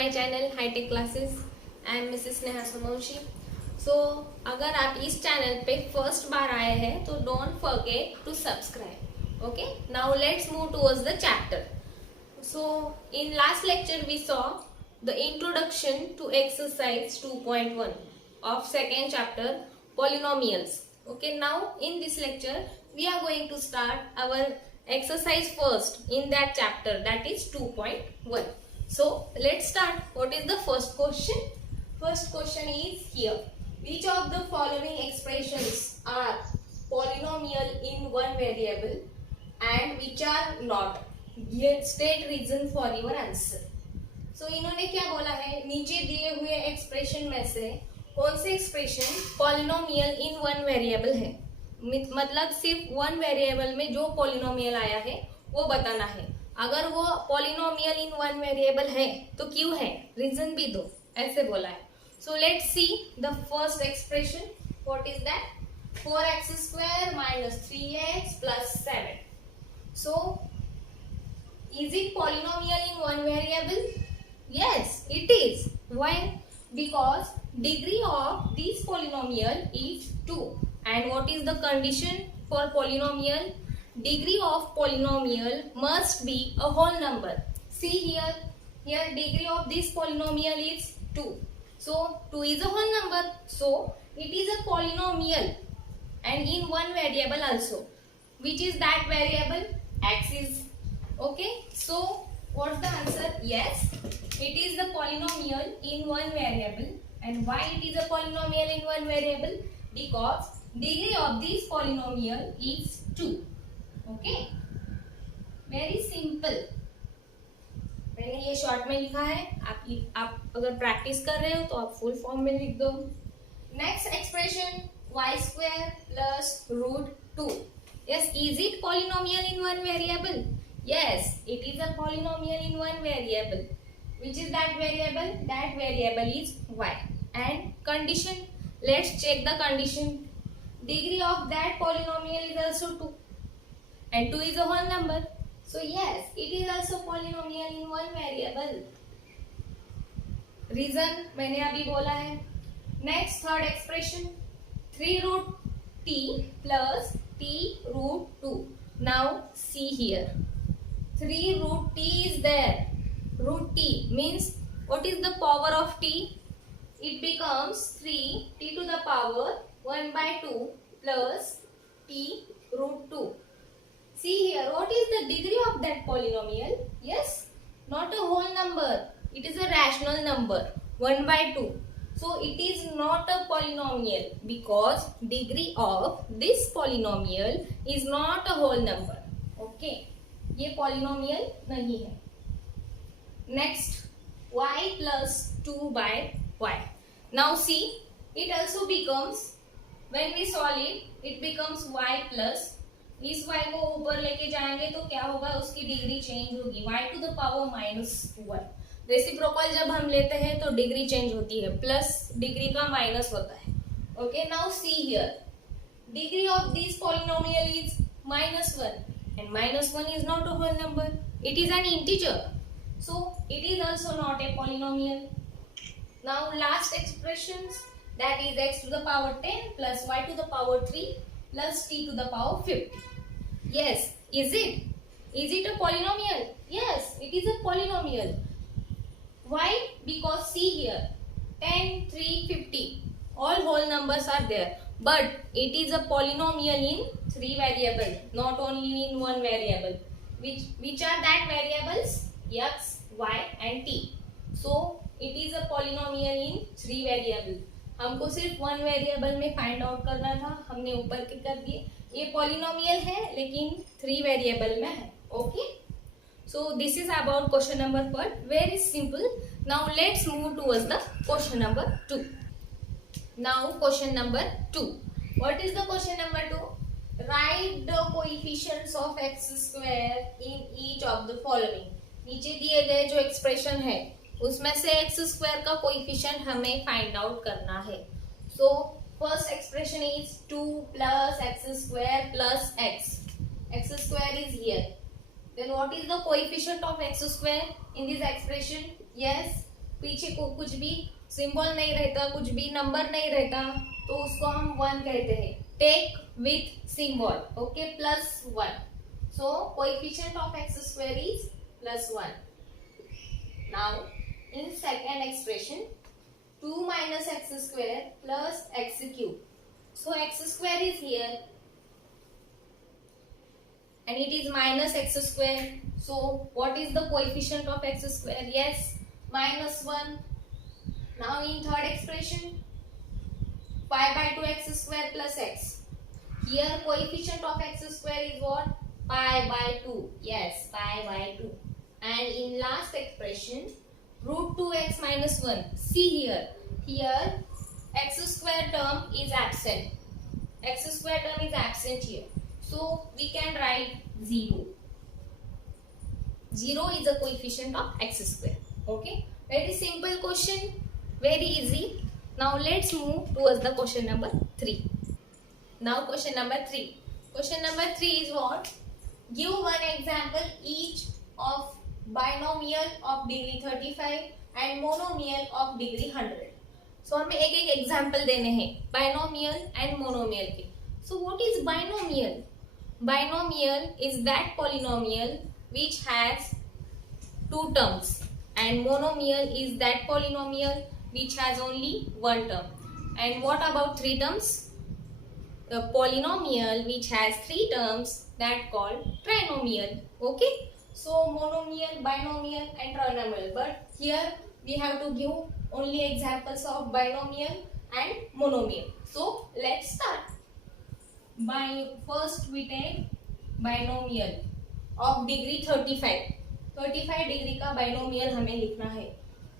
My channel Hitech Classes. I am Mrs Sneha Somvanshi. So अगर आप इस चैनल पे फर्स्ट बार आए हैं तो don't forget to subscribe. Okay, now let's move towards the chapter. So in last lecture we saw the introduction to exercise 2.1 of second chapter polynomials. Okay, now in this lecture we are going to start our exercise first in that chapter, that is 2.1. So let's start. What is the first question? First question is here. Which of the following expressions are polynomial in one variable and which are not? State reason for your answer. So इन्होंने क्या बोला है, नीचे दिए हुए expression में से कौन से expression polynomial in one variable है. मतलब सिर्फ वन वेरिएबल में जो पॉलिनोमियल आया है वो बताना है. अगर वो पॉलिनोमियल इन वन वेरिएबल है तो क्यों है, रीजन भी दो, ऐसे बोला है. So let's see the first expression. What is that? 4x square minus 3x plus 7. So is it polynomial in one variable? Yes, it is. Why? Because degree of this polynomial is 2. And what is the condition for polynomial? Degree of polynomial must be a whole number. See here. Here degree of this polynomial is 2. So 2 is a whole number. So it is a polynomial and in one variable also. Which is that variable? X is. Okay, so what's the answer? Yes, it is the polynomial in one variable. And why it is a polynomial in one variable? Because degree of this polynomial is 2. Okay, very simple. मैंने ये short में लिखा है, आप अगर practice कर रहे हो तो आप फुल फॉर्म में लिख दो. Next expression y square plus root 2. Yes, is it polynomial in one variable? Yes, it is a polynomial in one variable. Which is that variable? That variable is y. And condition, let's check the condition. Degree of that polynomial is also 2. And 2 is a whole number. So yes, it is also polynomial in one variable. Reason मैंने अभी बोला है. Next third expression, 3 root t plus t root 2. Now see here. 3 root t is there. Root t means what is the power of t? It becomes 3 t to the power 1 by 2 plus t root 2. See here, what is the degree of that polynomial? Yes, not a whole number. It is a rational number, 1 by 2. So it is not a polynomial because degree of this polynomial is not a whole number. Okay, ये polynomial नहीं है. Next y plus 2 by y. Now see, it also becomes, when we solve it, it becomes y plus, इस y को ऊपर लेके जाएंगे तो क्या होगा, उसकी डिग्री चेंज होगी, y to the power minus 1. Reciprocal जब हम लेते हैं तो डिग्री चेंज होती है, प्लस डिग्री का माइनस होता है. Okay, now see here, degree of this polynomial is -1. And -1 is not a whole number. It is an integer. So it is also not a polynomial. Now last expressions, that is x to the power 10 plus y to the power 3 plus t to the power 50. Yes, is it? Is it a polynomial? Yes, it is a polynomial. Why? Because see here, 10, 3, 50. All whole numbers are there. But it is a polynomial in 3 variables, not only in one variable. Which are that variables? X, y and t. So it is a polynomial in 3 variables. हमको सिर्फ one variable में find out करना था, हमने ऊपर के कर दिए. ये पॉलिनोमियल है लेकिन 3 वेरिएबल में है. Okay, so this is about question number 1. Very simple. Now let's move towards the question number 2. Now question number 2. What is the question number 2? Write the coefficients of x square in each of the following. नीचे दिए गए जो expression है उसमें से x square का coefficient हमें find out करना है. So first expression is 2 plus x square plus x. x square is here. Then what is the coefficient of x square in this expression? Yes, पीछे को कुछ भी सिंबल नहीं रहता, कुछ भी नंबर नहीं रहता, तो उसको हम 1 कहते हैं. Take with symbol. Okay, +1. So coefficient of x square is +1. Now in second expression 2 minus x square plus x cube. So x square is here and it is minus x square. So what is the coefficient of x square? Yes, -1. Now in third expression 5/2 x square plus x. Here coefficient of x square is what? pi/2. Yes, pi/2. And in last expression √2x minus 1. See here. Here x square term is absent. X square term is absent here. So we can write 0. 0 is the coefficient of x square. Okay. Very simple question. Very easy. Now let's move towards the question number 3. Now question number 3. Question number 3 is what? Give one example each of binomial of degree 35 and monomial of degree 100. So हमें एक एक example देने हैं binomial and monomial के. So what is binomial? Binomial is that polynomial which has 2 terms and monomial is that polynomial which has only 1 term. And what about 3 terms? The polynomial which has 3 terms that called trinomial. Okay. So monomial, binomial and trinomial, but here we have to give only examples of binomial and monomial. So let's start. First we take binomial of degree 35. 35 degree का binomial हमें लिखना है.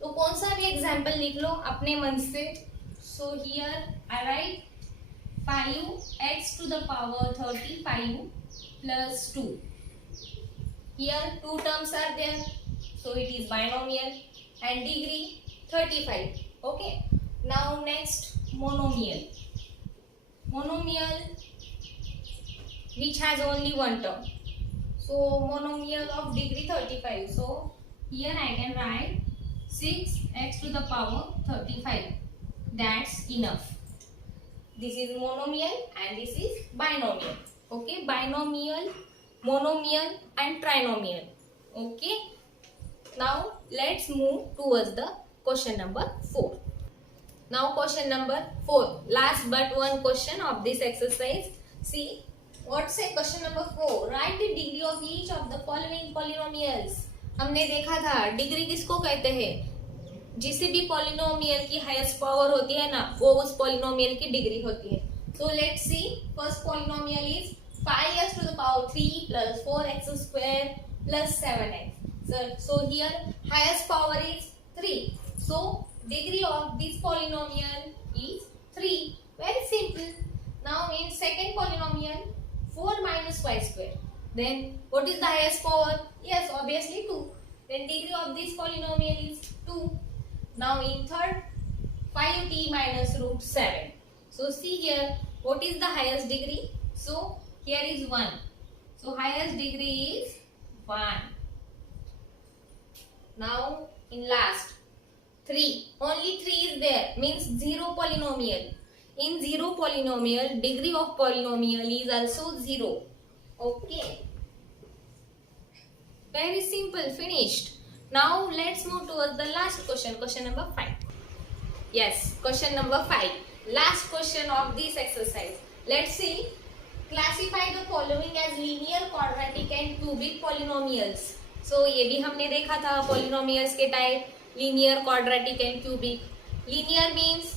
तो कौन सा भी example लिख लो अपने मन से. So here I write 5x to the power 35 plus 2. Here 2 terms are there, so it is binomial and degree 35. Okay. Now next monomial. Monomial which has only 1 term. So monomial of degree 35. So here I can write 6x to the power 35. That's enough. This is monomial and this is binomial. Okay, binomial, monomial and trinomial. Okay. Now let's move towards the question number 4. Now question number 4, last but one question of this exercise. See what say question number 4. Write the degree of each of the following polynomials. हमने देखा था degree किसको कहते हैं? जिसे भी polynomial की highest power होती है ना, वो उस पॉलिनोमियल की डिग्री होती है. So let's see. First polynomial is 5x to the power 3 plus 4x square plus 7x. So here highest power is 3. So degree of this polynomial is 3. Very simple. Now in second polynomial 4 minus y square. Then what is the highest power? Yes, obviously 2. Then degree of this polynomial is 2. Now in third 5t minus √7. So see here what is the highest degree? So here is 1. So highest degree is 1. Now in last 3. Only 3 is there, means 0 polynomial. In 0 polynomial, degree of polynomial is also 0. Okay. Very simple, finished. Now let's move towards the last question, question number 5. Yes, question number 5. Last question of this exercise. Let's see. Classify the following as linear, quadratic and cubic polynomials. So ये भी हमने देखा था polynomials के type, linear, quadratic and cubic. Linear means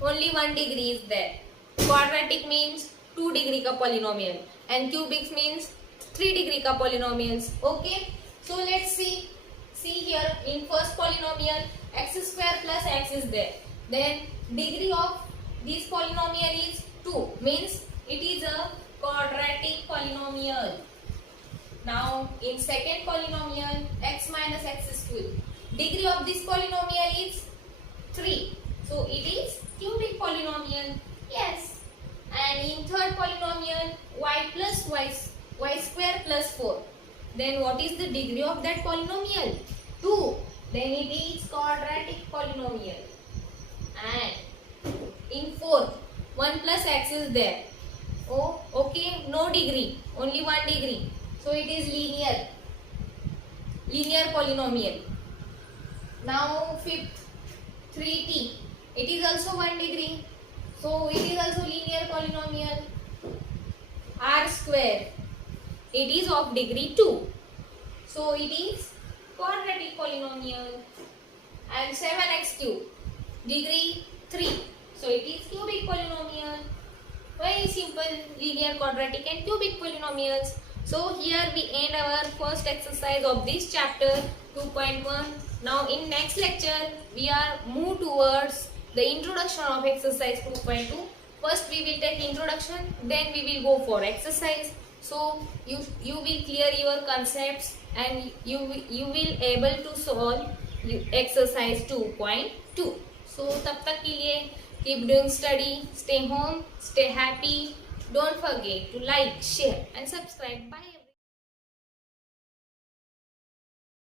only 1 degree is there. Quadratic means 2 degree का polynomial and cubic means 3 degree का polynomials. Okay. So let's see. See here in first polynomial x square plus x is there. Then degree of this polynomial is 2, means it is a quadratic polynomial. Now in second polynomial x minus x square. Degree of this polynomial is 3. So it is cubic polynomial. Yes. And in third polynomial y plus y square plus 4. Then what is the degree of that polynomial? 2. then it is quadratic polynomial. And in fourth, 1 plus x is there. Oh, okay, no degree, only 1 degree. So it is linear polynomial. Now fifth, 3t, it is also 1 degree. So it is also linear polynomial. R square, it is of degree 2. So it is quadratic polynomial. And 7x cube, degree 3. So it is cubic polynomial. Very simple, linear, quadratic and cubic polynomials. So here we end our first exercise of this chapter 2.1. Now in next lecture we are move towards the introduction of exercise 2.2. First we will take introduction, then we will go for exercise. So you will clear your concepts and you will able to solve exercise 2.2. So तब तक के लिए keep doing study, stay home, stay happy. Don't forget to like, share and subscribe. Bye.